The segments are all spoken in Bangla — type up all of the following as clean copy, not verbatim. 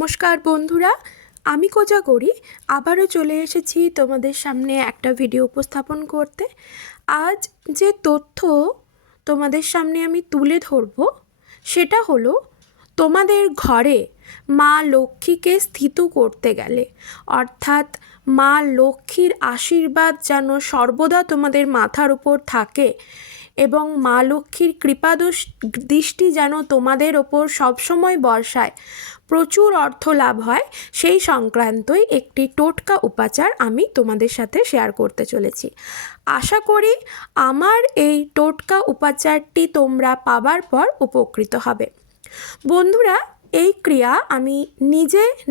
নমস্কার বন্ধুরা, আমি কোজাগরি আবারও চলে এসেছি তোমাদের সামনে একটা ভিডিও উপস্থাপন করতে। আজ যে তথ্য তোমাদের সামনে আমি তুলে ধরব সেটা হলো তোমাদের ঘরে মা লক্ষ্মীকে স্থিত করতে গেলে, অর্থাৎ মা লক্ষ্মীর আশীর্বাদ যেন সর্বদা তোমাদের মাথার উপর থাকে এবং মা লক্ষ্মীর কৃপা দৃষ্টি যেন তোমাদের ওপর সবসময় বর্ষায়, প্রচুর অর্থ লাভ হয়, সেই সংক্রান্তই একটি টোটকা উপাচার আমি তোমাদের সাথে শেয়ার করতে চলেছি। আশা করি আমার এই টোটকা উপাচারটি তোমরা পাবার পর উপকৃত হবে। বন্ধুরা, এই ক্রিয়া আমি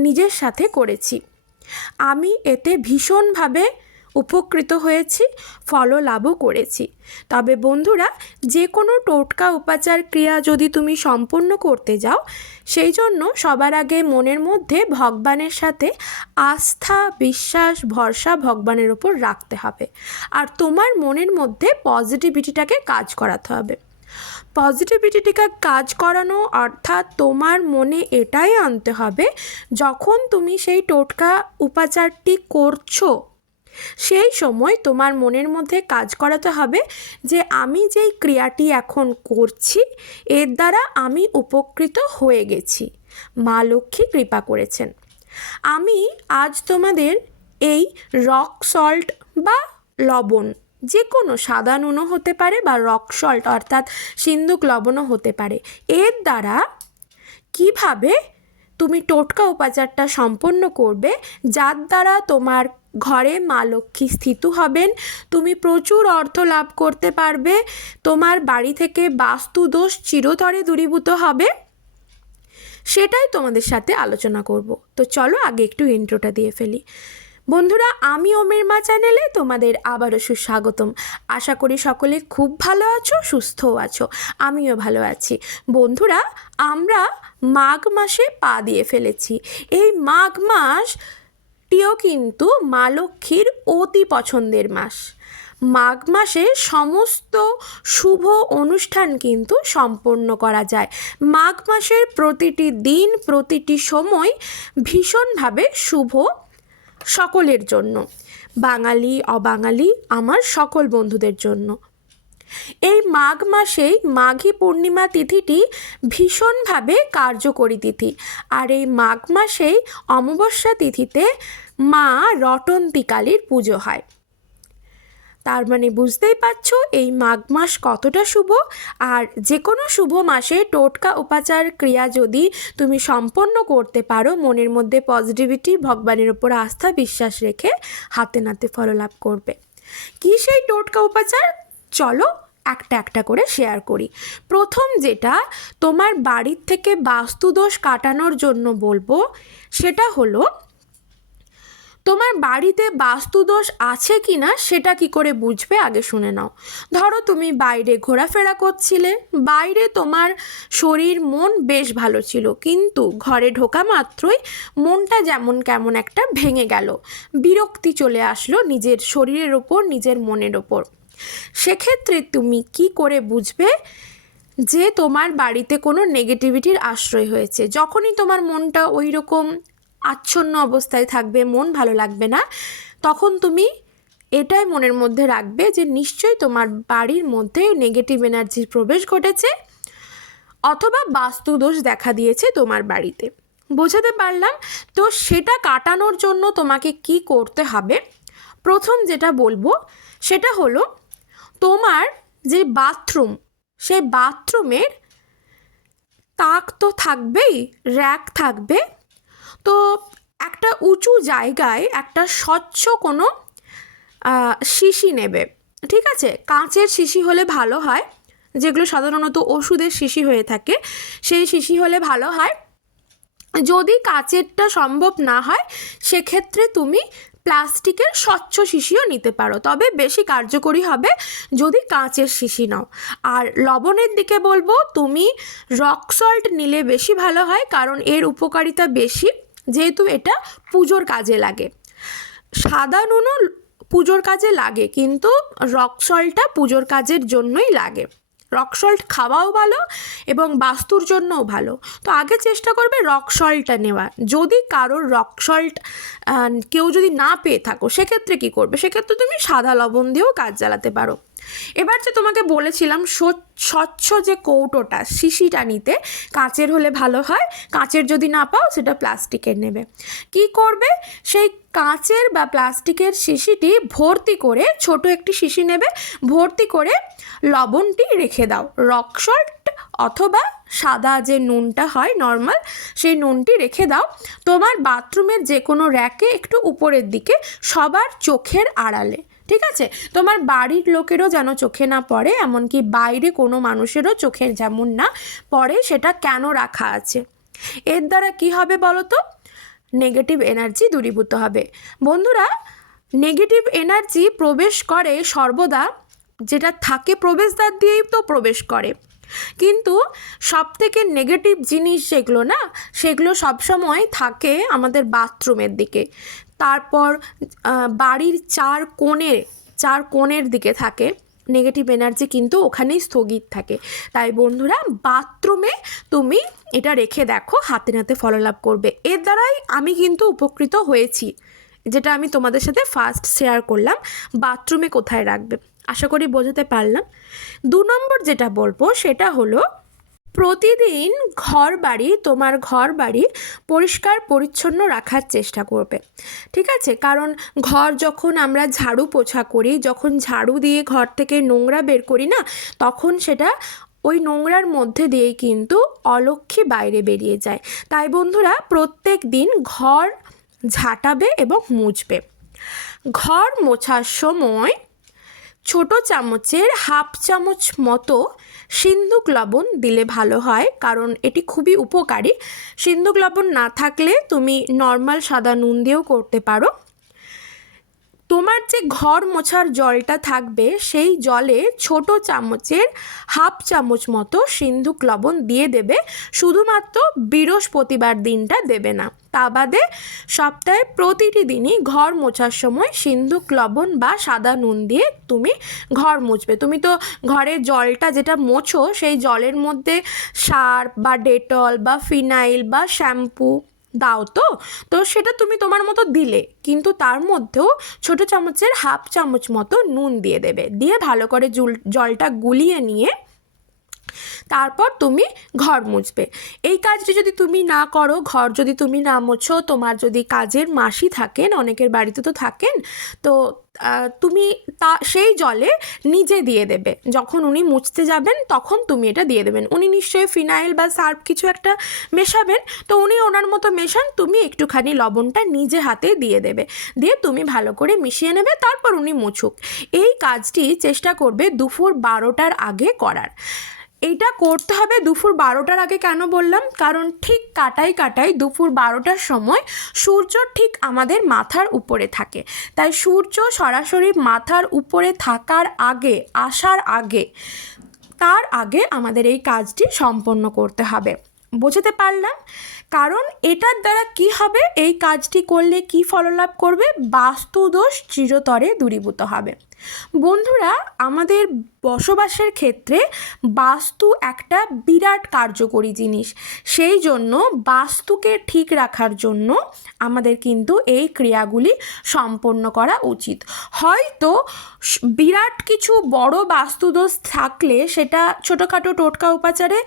নিজের সাথে করেছি। আমি এতে ভীষণভাবে উপকৃত হয়েছি, ফললাভও করেছি। তবে বন্ধুরা, যে কোনো টোটকা উপাচার ক্রিয়া যদি তুমি সম্পন্ন করতে যাও, সেই জন্য সবার আগে মনের মধ্যে ভগবানের সাথে আস্থা, বিশ্বাস, ভরসা ভগবানের ওপর রাখতে হবে। আর তোমার মনের মধ্যে পজিটিভিটিটাকে কাজ করাতে হবে। পজিটিভিটিকে কাজ করানো অর্থাৎ তোমার মনে এটাই আনতে হবে, যখন তুমি সেই টোটকা উপাচারটি করছো সেই সময় তোমার মনের মধ্যে কাজ করাতে হবে যে আমি যেই ক্রিয়াটি এখন করছি এর দ্বারা আমি উপকৃত হয়ে গেছি, মা লক্ষ্মী কৃপা করেছেন। আমি আজ তোমাদের এই রক সল্ট বা লবণ, যে কোনো সাদা নুনও হতে পারে বা রক সল্ট অর্থাৎ সিন্দুক লবণও হতে পারে, এর দ্বারা কিভাবে তুমি টোটকা উপাচারটা সম্পন্ন করবে যার দ্বারা তোমার ঘরে মা লক্ষ্মী স্থিত হবেন, তুমি প্রচুর অর্থ লাভ করতে পারবে, তোমার বাড়ি থেকে বাস্তু দোষ চিরতরে দূরীভূত হবে, সেটাই তোমাদের সাথে আলোচনা করব। তো চলো আগে একটু ইন্ট্রোটা দিয়ে ফেলি। বন্ধুরা, আমি ওমের মা চ্যানেলে তোমাদের আবারও সুস্বাগতম। আশা করি সকলে খুব ভালো আছো, সুস্থও আছো, আমিও ভালো আছি। বন্ধুরা, আমরা মাঘ মাসে পা দিয়ে ফেলেছি। এই মাঘ মাসটিও কিন্তু মা লক্ষ্মীর অতি পছন্দের মাস। মাঘ মাসে সমস্ত শুভ অনুষ্ঠান কিন্তু সম্পন্ন করা যায়। মাঘ মাসের প্রতিটি দিন, প্রতিটি সময় ভীষণভাবে শুভ সকলের জন্য, বাঙালি অবাঙালি আমার সকল বন্ধুদের জন্য। এই মাঘ মাসেই মাঘী পূর্ণিমা তিথিটি ভীষণভাবে কার্যকরী তিথি। আর এই মাঘ মাসেই অমাবস্যা তিথিতে মা রটন্তী কালীর পুজো হয়। তার মানে বুঝতেই পারছো এই মাঘ মাস কতটা শুভ। আর যে কোনো শুভ মাসে টোটকা উপাচার ক্রিয়া যদি তুমি সম্পন্ন করতে পারো, মনের মধ্যে পজিটিভিটি, ভগবানের ওপর আস্থা বিশ্বাস রেখে হাতে নাতে ফললাভ করবে। কি সেই টোটকা উপাচার? চলো একটা একটা করে শেয়ার করি। প্রথম যেটা তোমার বাড়ির থেকে বাস্তুদোষ কাটানোর জন্য বলবো, সেটা হলো তোমার বাড়িতে বাস্তুদোষ আছে কি না সেটা কি করে বুঝবে আগে শুনে নাও। ধরো তুমি বাইরে ঘোরাফেরা করছিলে, বাইরে তোমার শরীর মন বেশ ভালো ছিল, কিন্তু ঘরে ঢোকা মাত্রই মনটা যেমন কেমন একটা ভেঙে গেল, বিরক্তি চলে আসলো নিজের শরীরের ওপর, নিজের মনের ওপর। সেক্ষেত্রে তুমি কি করে বুঝবে যে তোমার বাড়িতে কোনো নেগেটিভিটির আশ্রয় হয়েছে? যখনই তোমার মনটা ওই রকম আচ্ছন্ন অবস্থায় থাকবে, মন ভালো লাগবে না, তখন তুমি এটাই মনের মধ্যে রাখবে যে নিশ্চয়ই তোমার বাড়ির মধ্যে নেগেটিভ এনার্জির প্রবেশ ঘটেছে অথবা বাস্তুদোষ দেখা দিয়েছে তোমার বাড়িতে। বোঝাতে পারলাম? তো সেটা কাটানোর জন্য তোমাকে কি করতে হবে? প্রথম যেটা বলবো সেটা হলো তোমার যে বাথরুম, সেই বাথরুমের তাক তো থাকবেই, র্যাক থাকবে, তো একটা উঁচু জায়গায় একটা স্বচ্ছ কোনো শিশি নেবে, ঠিক আছে? কাঁচের শিশি হলে ভালো হয়, যেগুলো সাধারণত ওষুধের শিশি হয়ে থাকে সেই শিশি হলে ভালো হয়। যদি কাঁচেরটা সম্ভব না হয় সেক্ষেত্রে তুমি প্লাস্টিকের স্বচ্ছ শিশিও নিতে পারো, তবে বেশি কার্যকরী হবে যদি কাঁচের শিশি নাও। আর লবণের দিকে বলবো তুমি রক সল্ট নিলে বেশি ভালো হয়, কারণ এর উপকারিতা বেশি, যেহেতু এটা পুজোর কাজে লাগে। সাদা নুনও পুজোর কাজে লাগে, কিন্তু রক সল্টটা পুজোর কাজের জন্যই লাগে। রক সল্ট খাওয়াও ভালো এবং বাস্তুর জন্যও ভালো। তো আগে চেষ্টা করবে রক সল্টটা নেওয়া। যদি কারোর রক সল্ট কেউ যদি না পেয়ে থাকো, সেক্ষেত্রে কী করবে? সেক্ষেত্রে তুমি সাদা লবণ দিয়েও কাজ চালাতে পারো। এবার যে তোমাকে বলেছিলাম স্বচ্ছ যে কৌটোটা, শিশিটা নিতে, কাঁচের হলে ভালো হয়, কাঁচের যদি না পাও সেটা প্লাস্টিকের নেবে। কি করবে? সেই কাঁচের বা প্লাস্টিকের শিশিটি ভর্তি করে, ছোট একটি শিশি নেবে, ভর্তি করে লবণটি রেখে দাও। রক সল্ট অথবা সাদা যে নুনটা হয় নর্মাল, সেই নুনটি রেখে দাও তোমার বাথরুমের যে কোনো র্যাকে একটু উপরের দিকে, সবার চোখের আড়ালে। ঠিক আছে? তোমার বাড়ির লোকেরও যেন চোখে না পড়ে, এমনকি বাইরে কোনো মানুষেরও চোখে যেমন না পড়ে, সেটা কেন রাখা আছে? এর দ্বারা কি হবে বলো তো? নেগেটিভ এনার্জি দূরীভূত হবে। বন্ধুরা, নেগেটিভ এনার্জি প্রবেশ করে সর্বদা, যেটা থাকে প্রবেশদ্বার দিয়েই তো প্রবেশ করে, কিন্তু সবথেকে নেগেটিভ জিনিস যেগুলো না, সেগুলো সবসময় থাকে আমাদের বাথরুমের দিকে, তারপর বাড়ির চার কোণের দিকে থাকে নেগেটিভ এনার্জি, কিন্তু ওখানেই স্থগিত থাকে। তাই বন্ধুরা, বাথরুমে তুমি এটা রেখে দেখো, হাতে নাতে ফললাভ করবে। এর দ্বারাই আমি কিন্তু উপকৃত হয়েছি, যেটা আমি তোমাদের সাথে ফার্স্ট শেয়ার করলাম বাথরুমে কোথায় রাখবে। আশা করি বোঝাতে পারলাম। 2 নম্বর যেটা বলবো সেটা হলো, প্রতিদিন তোমার ঘর বাড়ি পরিষ্কার পরিচ্ছন্ন রাখার চেষ্টা করবে। ঠিক আছে? কারণ ঘর যখন আমরা ঝাড়ু পোছা করি, যখন ঝাড়ু দিয়ে ঘর থেকে নোংরা বের করি না, তখন সেটা ওই নোংরার মধ্যে দিয়েই কিন্তু অলক্ষ্মী বাইরে বেরিয়ে যায়। তাই বন্ধুরা, প্রত্যেক দিন ঘর ঝাঁটাবে এবং মুছবে। ঘর মোছার সময় ছোট চামচের 1/2 চামচ মতো সিন্দুক লবণ দিলে ভালো হয়, কারণ এটি খুবই উপকারী। সিন্দুক লবণ না থাকলে তুমি নর্মাল সাদা নুন দিয়েও করতে পারো। তোমার যে ঘর মোছার জলটা থাকবে, সেই জলে ছোট চামচের 1/2 চামচ মতো সিন্দুক লবণ দিয়ে দেবে। শুধুমাত্র বৃহস্পতিবার দিনটা দেবে না, তা বাদে সপ্তাহে প্রতিটি দিনই ঘর মোছার সময় সিন্দুক লবণ বা সাদা নুন দিয়ে তুমি ঘর মুছবে। তুমি তো ঘরের জলটা যেটা মোছো, সেই জলের মধ্যে সার্ফ বা ডেটল বা ফিনাইল বা শ্যাম্পু দাও, তো সেটা তুমি তোমার মতো দিলে, কিন্তু তার মধ্যেও ছোট চামচের 1/2 চামচ মতো নুন দিয়ে দেবে। দিয়ে ভালো করে জলটা গুলিয়ে নিয়ে তারপর তুমি ঘর মুছবে। এই কাজটি যদি তুমি না করো, ঘর যদি তুমি না মোছো, তোমার যদি কাজের মাসি থাকেন, অনেকের বাড়িতে তো থাকেন, তো তুমি সেই জলে নিজে দিয়ে দেবে। যখন উনি মুছতে যাবেন তখন তুমি এটা দিয়ে দেবেন। উনি নিশ্চয়ই ফিনাইল বা সার্ফ কিছু একটা মেশাবেন, তো উনি ওনার মতো মেশান, তুমি একটুখানি লবণটা নিজে হাতে দিয়ে দেবে। দিয়ে তুমি ভালো করে মিশিয়ে নেবে, তারপর উনি মুছুক। এই কাজটি চেষ্টা করবে দুপুর 12টার আগে করার। এইটা করতে হবে দুপুর 12টার আগে। কেন বললাম? কারণ ঠিক কাটাই দুপুর 12টার সময় সূর্য ঠিক আমাদের মাথার উপরে থাকে। তাই সূর্য সরাসরি মাথার উপরে আসার আগে তার আগে আমাদের এই কাজটি সম্পন্ন করতে হবে। বোঝাতে পারলাম? কারণ এটার দ্বারা কি হবে, এই কাজটি করলে কি ফললাভ করবে? বাস্তুদোষ চিরতরে দূরীভূত হবে। বন্ধুরা, আমাদের বসবাসের ক্ষেত্রে বাস্তু একটা বিরাট কার্যকরী জিনিস। সেই জন্য বাস্তুকে ঠিক রাখার জন্য আমাদের কিন্তু এই ক্রিয়াগুলি সম্পন্ন করা উচিত। হয়তো বিরাট কিছু বড় বাস্তুদোষ থাকলে সেটা ছোটোখাটো টোটকা উপাচারে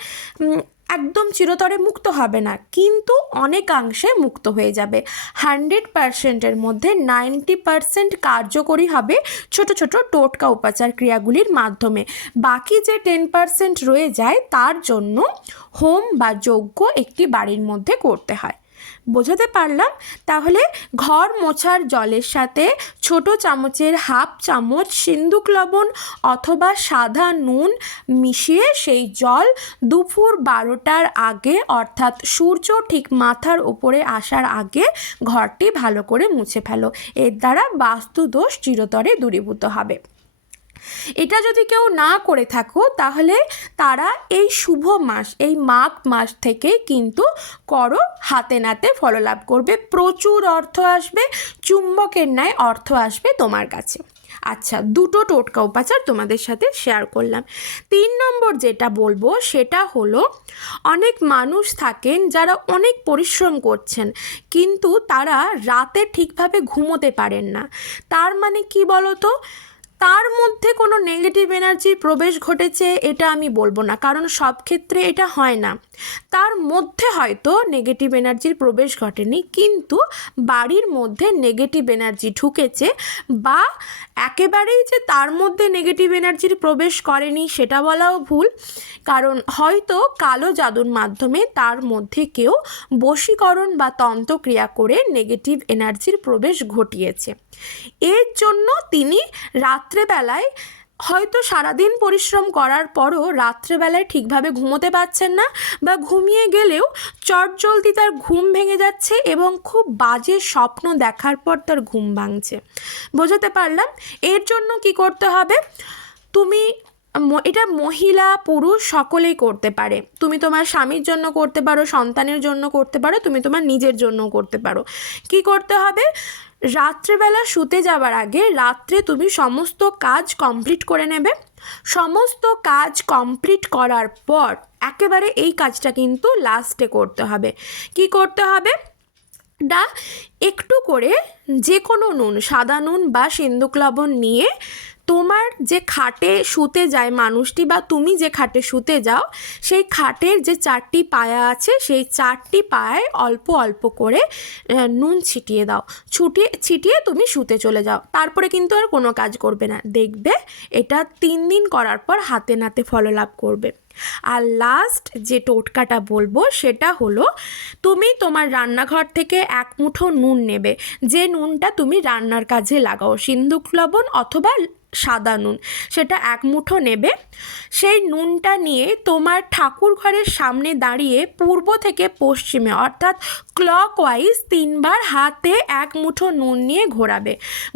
একদম চিরতরে মুক্ত হবে না, কিন্তু অনেকাংশে মুক্ত হয়ে যাবে। 100%-এর মধ্যে 90% কার্যকরী হবে ছোট ছোট টোটকা উপাচার ক্রিয়াগুলির মাধ্যমে। বাকি যে 10% রয়ে যায়, তার জন্য হোম বা যজ্ঞ একটি বাড়ির মধ্যে করতে হয়। বোঝাতে পারলাম? তাহলে ঘর মোছার জলের সাথে ছোট চামচের 1/2 চামচ সিন্দুক লবণ অথবা সাদা নুন মিশিয়ে সেই জল দুপুর 12টার আগে, অর্থাৎ সূর্য ঠিক মাথার উপরে আসার আগে ঘরটি ভালো করে মুছে ফেলো। এর দ্বারা বাস্তুদোষ চিরতরে দূরীভূত হবে। এটা যদি কেউ না করে থাকো, তাহলে তারা এই শুভ মাস, এই মাঘ মাস থেকে কিন্তু করো, হাতে নাতে ফললাভ করবে। প্রচুর অর্থ আসবে, চুম্বকের ন্যায় অর্থ আসবে তোমার কাছে। আচ্ছা, দুটো টোটকা উপাচার তোমাদের সাথে শেয়ার করলাম। 3 নম্বর যেটা বলবো সেটা হলো, অনেক মানুষ থাকেন যারা অনেক পরিশ্রম করছেন কিন্তু তারা রাতে ঠিকভাবে ঘুমোতে পারেন না। তার মানে কি বলো তো, তার মধ্যে কোনো নেগেটিভ এনার্জির প্রবেশ ঘটেছে এটা আমি বলবো না, কারণ সব ক্ষেত্রে এটা হয় না। তার মধ্যে হয়তো নেগেটিভ এনার্জির প্রবেশ ঘটেনি, কিন্তু বাড়ির মধ্যে নেগেটিভ এনার্জি ঢুকেছে, বা একেবারেই যে তার মধ্যে নেগেটিভ এনার্জির প্রবেশ করেনি সেটা বলাও ভুল, কারণ হয়তো কালো জাদুর মাধ্যমে তার মধ্যে কেউ বশীকরণ বা তন্ত্রক্রিয়া করে নেগেটিভ এনার্জির প্রবেশ ঘটিয়েছে। এর জন্য তিনি রাত্রেবেলায় হয়তো সারাদিন পরিশ্রম করার পরও রাত্রেবেলায় ঠিকভাবে ঘুমোতে পারছেন না, বা ঘুমিয়ে গেলেও চটজলদি তার ঘুম ভেঙে যাচ্ছে এবং খুব বাজে স্বপ্ন দেখার পর তার ঘুম ভাঙছে। বোঝাতে পারলাম? এর জন্য কি করতে হবে, তুমি এটা মহিলা পুরুষ সকলেই করতে পারে। তুমি তোমার স্বামীর জন্য করতে পারো, সন্তানের জন্য করতে পারো, তুমি তোমার নিজের জন্যও করতে পারো। কি করতে হবে, রাত্রেবেলা শুতে যাওয়ার আগে রাত্রে তুমি সমস্ত কাজ কমপ্লিট করে নেবে। সমস্ত কাজ কমপ্লিট করার পর একেবারে এই কাজটা কিন্তু লাস্টে করতে হবে। কি করতে হবে না, একটু করে যে কোনো নুন, সাদা নুন বা সিন্দুক লবণ নিয়ে তোমার যে খাটে শুতে যায় মানুষটি, বা তুমি যে খাটে শুতে যাও সেই খাটের যে 4টি পায়া আছে সেই 4টি পায়ায় অল্প অল্প করে নুন ছিটিয়ে দাও। ছিটিয়ে তুমি শুতে চলে যাও। তারপরে কিন্তু আর কোনো কাজ করবে না। দেখবে এটা 3 দিন করার পর হাতে নাতে ফললাভ করবে। আর লাস্ট যে টোটকাটা বলবো সেটা হলো, তুমি তোমার রান্নাঘর থেকে 1 মুঠো নুন নেবে, যে নুনটা তুমি রান্নার কাজে লাগাও, সিন্দুক লবণ অথবা সাদা নুন, সেটা 1 মুঠো নেবে। সেই নুনটা নিয়ে তোমার ঠাকুর ঘরের সামনে দাঁড়িয়ে পূর্ব থেকে পশ্চিমে অর্থাৎ ক্লকওয়াইজ 3 বার হাতে 1 মুঠো নুন নিয়ে ঘোরাবে।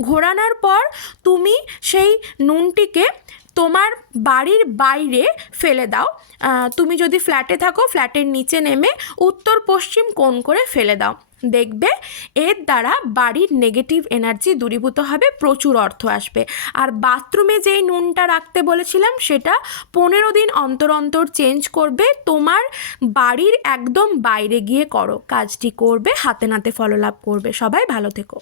ঘোরানোর পর তুমি সেই নুনটিকে তোমার বাড়ির বাইরে ফেলে দাও। তুমি যদি ফ্ল্যাটে থাকো ফ্ল্যাটের নিচে নেমে উত্তর পশ্চিম কোণ করে ফেলে দাও। দেখবে এর দ্বারা বাড়ির নেগেটিভ এনার্জি দূরীভূত হবে, প্রচুর অর্থ আসবে। আর বাথরুমে যেই নুনটা রাখতে বলেছিলাম সেটা 15 দিন অন্তর অন্তর চেঞ্জ করবে। তোমার বাড়ির একদম বাইরে গিয়ে করো, কাজটি করবে, হাতে নাতে ফললাভ করবে। সবাই ভালো থেকো।